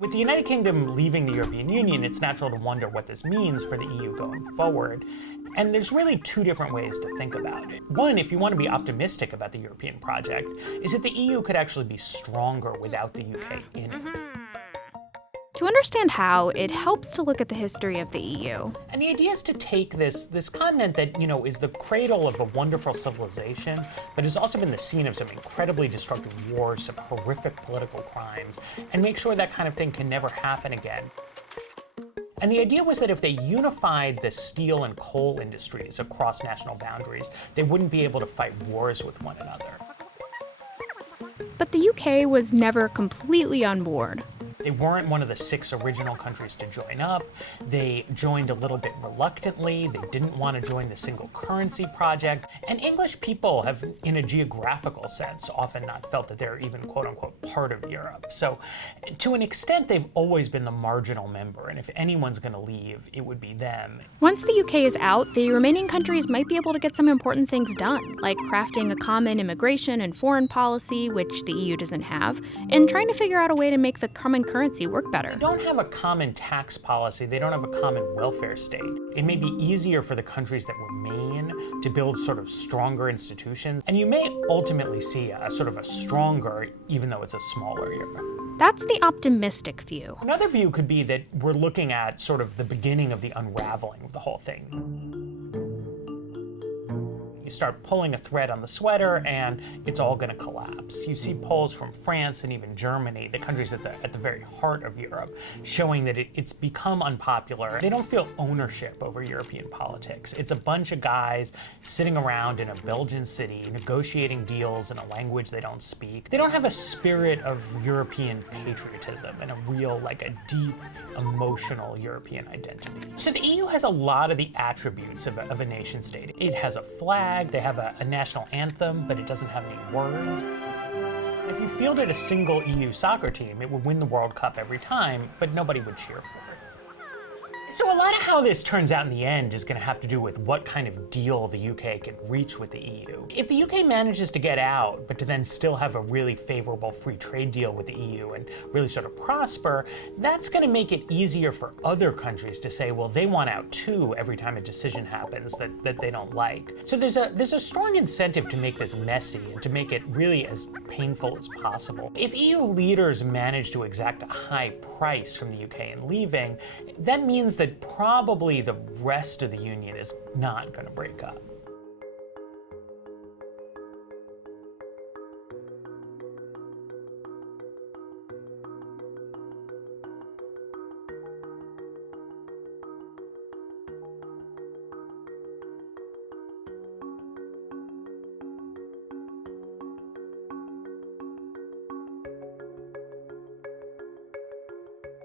With the United Kingdom leaving the European Union, it's natural to wonder what this means for the EU going forward. And there's really two different ways to think about it. One, if you want to be optimistic about the European project, is that the EU could actually be stronger without the UK in it. To understand how, it helps to look at the history of the EU. And the idea is to take this continent that, is the cradle of a wonderful civilization, but has also been the scene of some incredibly destructive wars, some horrific political crimes, and make sure that kind of thing can never happen again. And the idea was that if they unified the steel and coal industries across national boundaries, they wouldn't be able to fight wars with one another. But the UK was never completely on board. They weren't one of the 6 original countries to join up. They joined a little bit reluctantly. They didn't want to join the single currency project. And English people have, in a geographical sense, often not felt that they're even quote-unquote part of Europe. So to an extent, they've always been the marginal member. And if anyone's going to leave, it would be them. Once the UK is out, the remaining countries might be able to get some important things done, like crafting a common immigration and foreign policy, which the EU doesn't have, and trying to figure out a way to make the common currency work better. They don't have a common tax policy. They don't have a common welfare state. It may be easier for the countries that remain to build sort of stronger institutions, and you may ultimately see a sort of a stronger, even though it's a smaller Europe. That's the optimistic view. Another view could be that we're looking at sort of the beginning of the unraveling of the whole thing. You start pulling a thread on the sweater and it's all going to collapse. You see polls from France and even Germany, the countries at the very heart of Europe, showing that it's become unpopular. They don't feel ownership over European politics. It's a bunch of guys sitting around in a Belgian city negotiating deals in a language they don't speak. They don't have a spirit of European patriotism and a real, like a deep, emotional European identity. So the EU has a lot of the attributes of a nation state. It has a flag, they have a national anthem, but it doesn't have any words. If you fielded a single EU soccer team, it would win the World Cup every time, but nobody would cheer for it. So a lot of how this turns out in the end is going to have to do with what kind of deal the UK can reach with the EU. If the UK manages to get out, but to then still have a really favorable free trade deal with the EU and really sort of prosper, that's going to make it easier for other countries to say, well, they want out too every time a decision happens that they don't like. So there's a strong incentive to make this messy and to make it really as painful as possible. If EU leaders manage to exact a high price from the UK in leaving, that means that probably the rest of the union is not going to break up.